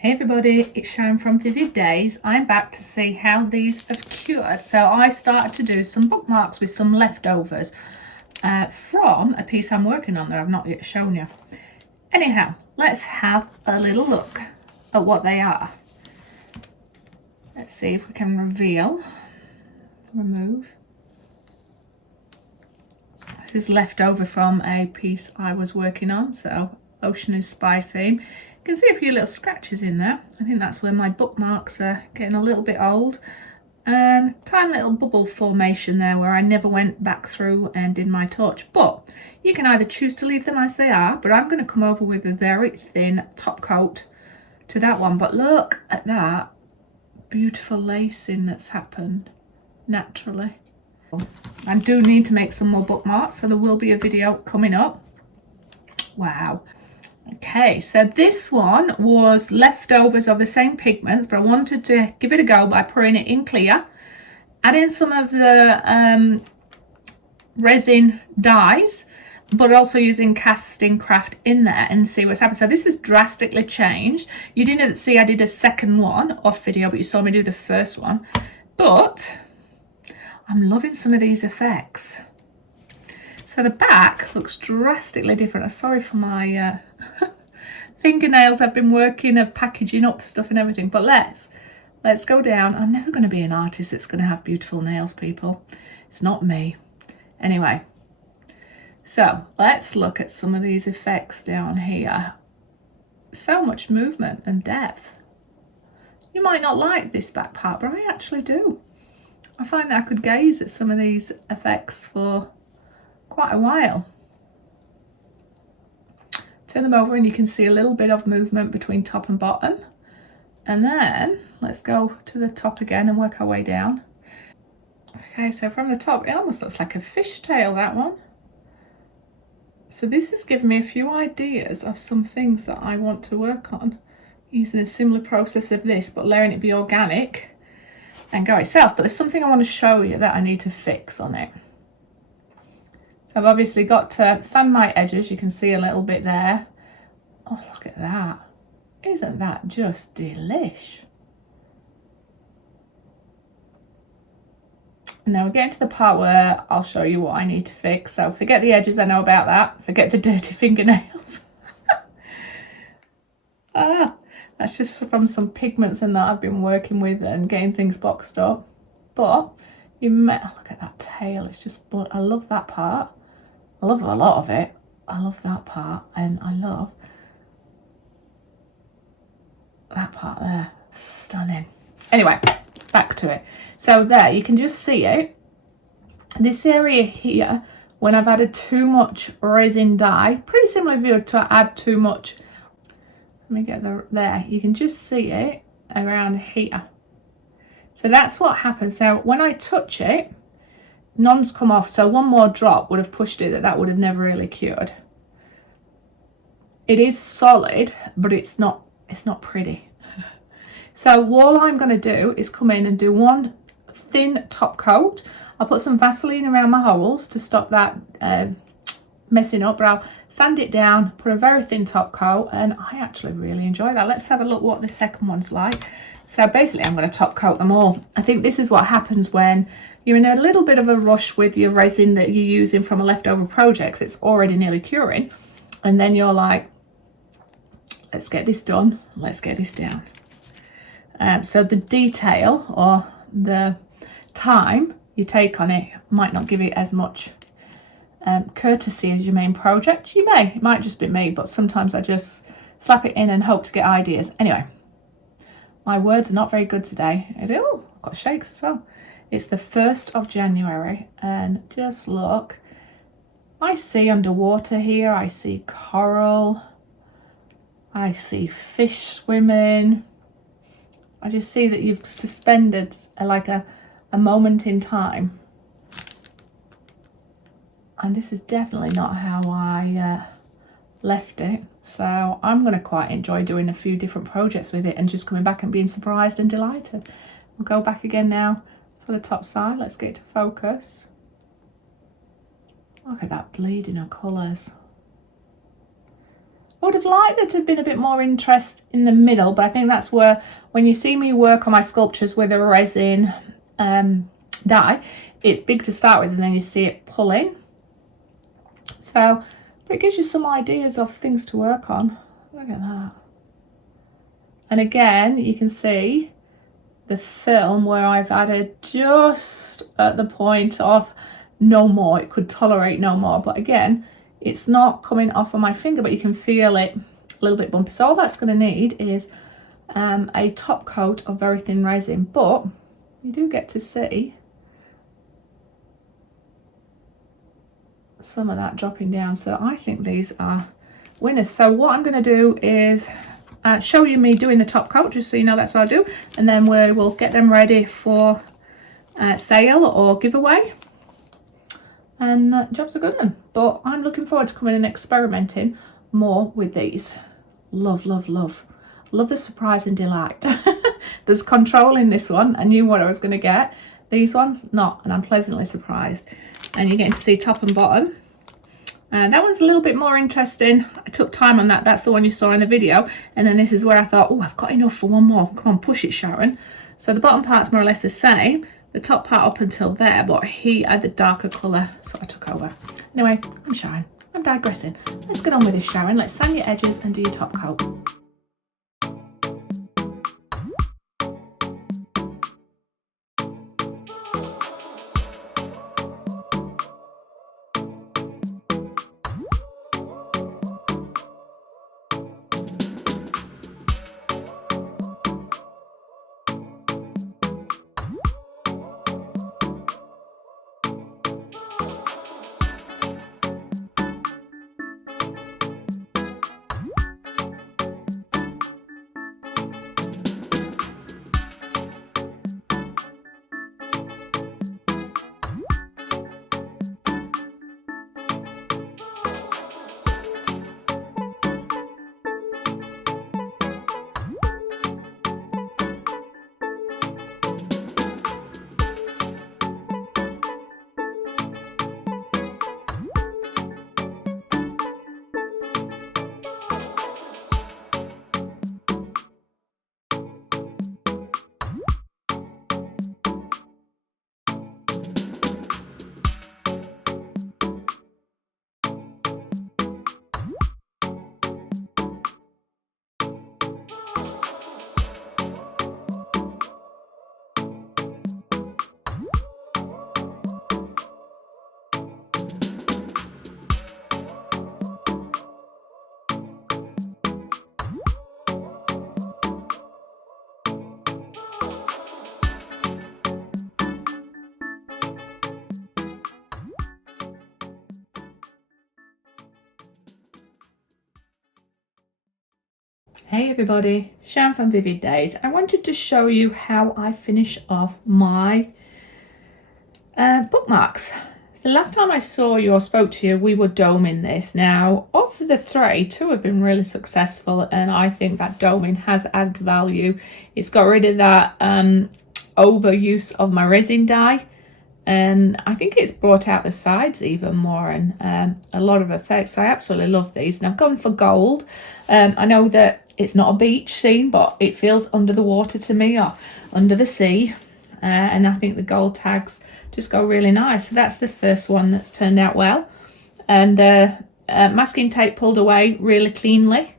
Hey everybody, it's Sharon from Vivid Days. I'm back to see how these have cured. So I started to do some bookmarks with some leftovers from a piece I'm working on that I've not yet shown you. Anyhow, let's have a little look at what they are. Let's see if we can remove. This is leftover from a piece I was working on, so Ocean is Spy theme. You can see a few little scratches in there. I think that's where my bookmarks are getting a little bit old. And tiny little bubble formation there where I never went back through and did my touch. But you can either choose to leave them as they are, but I'm going to come over with a very thin top coat to that one. But look at that beautiful lacing that's happened naturally. I do need to make some more bookmarks, so there will be a video coming up. Wow. Okay, so this one was leftovers of the same pigments, but I wanted to give it a go by pouring it in clear, adding some of the resin dyes, but also using casting craft in there and see what's happened. So this has drastically changed. You didn't see I did a second one off video, but you saw me do the first one. But I'm loving some of these effects. So the back looks drastically different. I'm sorry for my fingernails. I've been working of packaging up stuff and everything. But let's go down. I'm never going to be an artist that's going to have beautiful nails, people. It's not me. Anyway, so let's look at some of these effects down here. So much movement and depth. You might not like this back part, but I actually do. I find that I could gaze at some of these effects for quite a while. Turn them over and you can see a little bit of movement between top and bottom. And then let's go to the top again and work our way down. Okay, so from the top, it almost looks like a fishtail, that one. So this has given me a few ideas of some things that I want to work on using a similar process of this, but letting it be organic and go itself. But there's something I want to show you that I need to fix on it. So I've obviously got to sand my edges. You can see a little bit there. Oh, look at that. Isn't that just delish? Now we're getting to the part where I'll show you what I need to fix. So forget the edges, I know about that. Forget the dirty fingernails. That's just from some pigments and that I've been working with and getting things boxed up. But you met, look at that tail. It's just, I love that part. I love a lot of it. I love that part, and I love that part there. Stunning. Anyway, back to it. So there, you can just see it. This area here, when I've added too much resin dye, pretty similar if you were to add too much. Let me get there. You can just see it around here. So that's what happens. So when I touch it, none's come off. So one more drop would have pushed it, that would have never really cured. It is solid, but it's not pretty. So all I'm going to do is come in and do one thin top coat. I'll put some Vaseline around my holes to stop that messing up, but I'll sand it down, put a very thin top coat, and I actually really enjoy that. Let's have a look what the second one's like. So basically I'm going to top coat them all. I think this is what happens when you're in a little bit of a rush with your resin that you're using from a leftover project. It's already nearly curing. And then you're like, let's get this done. Let's get this down. So the detail or the time you take on it might not give it as much courtesy as your main project. You may, it might just be me, but sometimes I just slap it in and hope to get ideas. Anyway. My words are not very good today. Oh, I've got shakes as well. It's the 1st of January and just look. I see underwater here. I see coral. I see fish swimming. I just see that you've suspended like a moment in time. And this is definitely not how I left it. So I'm going to quite enjoy doing a few different projects with it and just coming back and being surprised and delighted. We'll go back again now for the top side. Let's get to focus. Look at that bleeding of colours. Oh would have liked there to have been a bit more interest in the middle, but I think that's where, when you see me work on my sculptures with a resin die, it's big to start with and then you see it pulling. So, but it gives you some ideas of things to work on. Look at that. And again, you can see the film where I've added just at the point of no more. It could tolerate no more. But again, it's not coming off of my finger, but you can feel it a little bit bumpy. So all that's going to need is a top coat of very thin resin. But you do get to see some of that dropping down. So I think these are winners. So what I'm going to do is show you me doing the top coat, just so you know that's what I do, and then we will get them ready for sale or giveaway, and job's a good one. But I'm looking forward to coming and experimenting more with these. Love the surprise and delight. There's control in this one. I knew what I was going to get. These ones not, and I'm pleasantly surprised. And you're getting to see top and bottom. That one's a little bit more interesting. I took time on that. That's the one you saw in the video. And then this is where I thought, oh, I've got enough for one more. Come on, push it, Sharon. So the bottom part's more or less the same. The top part up until there, but he had the darker colour, so I took over. Anyway, I'm Sharon. I'm digressing. Let's get on with this, Sharon. Let's sand your edges and do your top coat. Hey everybody, Sharon from Vivid Days. I wanted to show you how I finish off my bookmarks. The last time I saw you or spoke to you, we were doming this. Now, of the three, two have been really successful, and I think that doming has added value. It's got rid of that overuse of my resin dye, and I think it's brought out the sides even more, and a lot of effects. I absolutely love these, and I've gone for gold. I know that it's not a beach scene, but it feels under the water to me, or under the sea, and I think the gold tags just go really nice. So that's the first one that's turned out well, and masking tape pulled away really cleanly,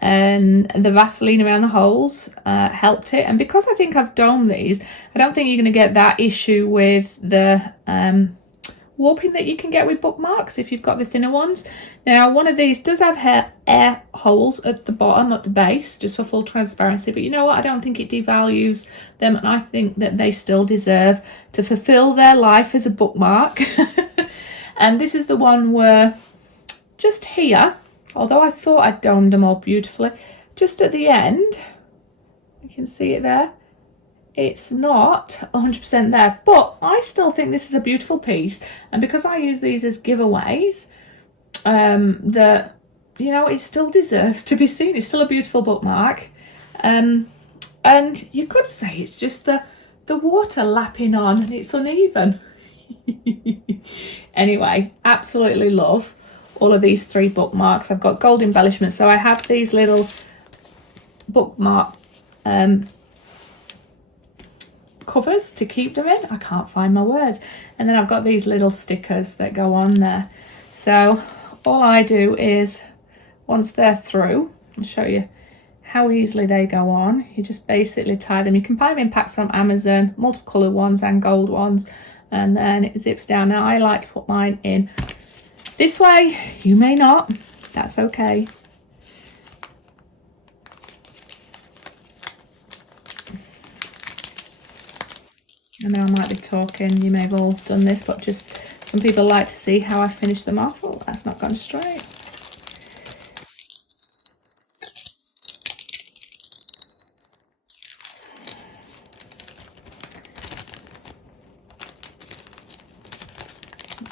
and the Vaseline around the holes helped it. And because I think I've domed these, I don't think you're going to get that issue with the warping that you can get with bookmarks if you've got the thinner ones. Now, one of these does have air holes at the bottom, at the base, just for full transparency, but you know what, I don't think it devalues them, and I think that they still deserve to fulfill their life as a bookmark. And this is the one where just here, although I thought I'd domed them all beautifully, just at the end, you can see it there, it's not 100% there, but I still think this is a beautiful piece. And because I use these as giveaways, that, you know, it still deserves to be seen. It's still a beautiful bookmark. And you could say it's just the water lapping on and it's uneven. Anyway, absolutely love all of these 3 bookmarks. I've got gold embellishments, so I have these little bookmark covers to keep them in. I can't find my words. And then I've got these little stickers that go on there. So all I do is, once they're through, I'll show you how easily they go on. You just basically tie them. You can buy them in packs from Amazon, multicolored ones and gold ones, and then it zips down. Now I like to put mine in this way. You may not, that's okay. I know I might be talking, you may have all done this, but just some people like to see how I finish them off. Oh, that's not gone straight.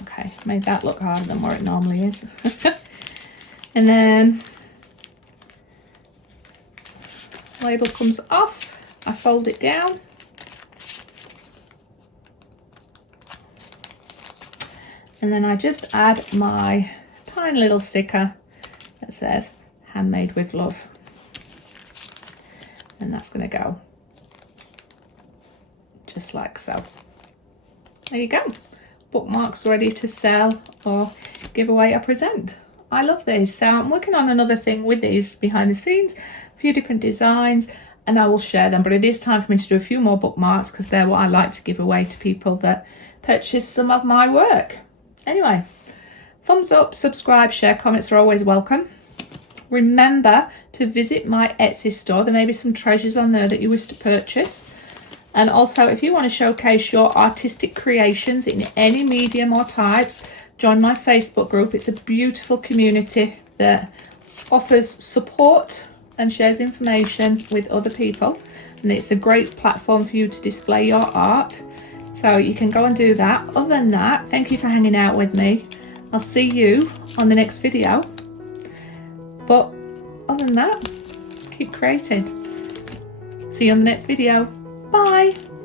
Okay, made that look harder than what it normally is. And then label comes off, I fold it down. And then I just add my tiny little sticker that says handmade with love. And that's going to go just like so. There you go. Bookmarks ready to sell or give away or present. I love these. So I'm working on another thing with these behind the scenes, a few different designs, and I will share them. But it is time for me to do a few more bookmarks because they're what I like to give away to people that purchase some of my work. Anyway, thumbs up, subscribe, share, comments are always welcome. Remember to visit my Etsy store. There may be some treasures on there that you wish to purchase. And also, if you want to showcase your artistic creations in any medium or types, join my Facebook group. It's a beautiful community that offers support and shares information with other people. And it's a great platform for you to display your art. So you can go and do that. Other than that, thank you for hanging out with me. I'll see you on the next video. But other than that, keep creating. See you on the next video. Bye.